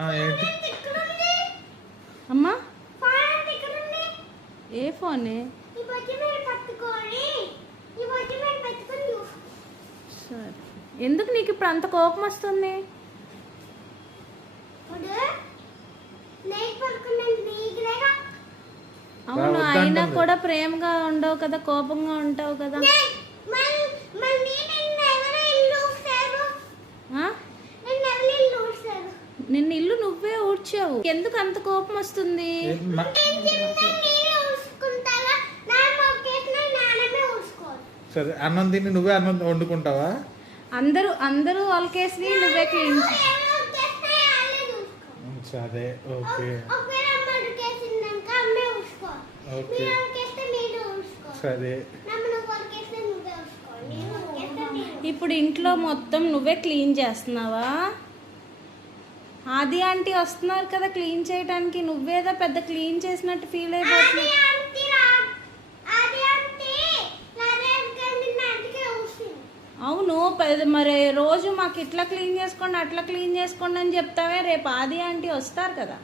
ఏంటి అమ్మా ఏ ఫోన్? సరే, ఎందుకు నీకు ఇప్పుడు అంత కోపం వస్తుంది? అవును, అయినా కూడా ప్రేమగా ఉండవు కదా, కోపంగా ఉంటావు కదా. నిన్న ఇల్లు నువ్వే ఊడ్చావు, ఎందుకు అంత కోపం వస్తుంది? సరే, అన్నం తిని నువ్వే అన్నం వండుకుంటావా? అందరూ వాళ్ళకేసి నువ్వే క్లీన్. సరే, ఓకే ఓకే సరే. ఇప్పుడు ఇంట్లో మొత్తం నువ్వే క్లీన్ చేస్తున్నావా? ఆది ఆంటీ వస్తున్నారు కదా క్లీన్ చేయడానికి, నువ్వేదో పెద్ద క్లీన్ చేసినట్టు ఫీల్ అయిపోతున్నావు. అవును, మరి రోజు మాకు ఇట్లా క్లీన్ చేసుకోండి అట్లా క్లీన్ చేసుకోండి అని చెప్తావే, రేపు ఆది ఆంటీ వస్తారు కదా.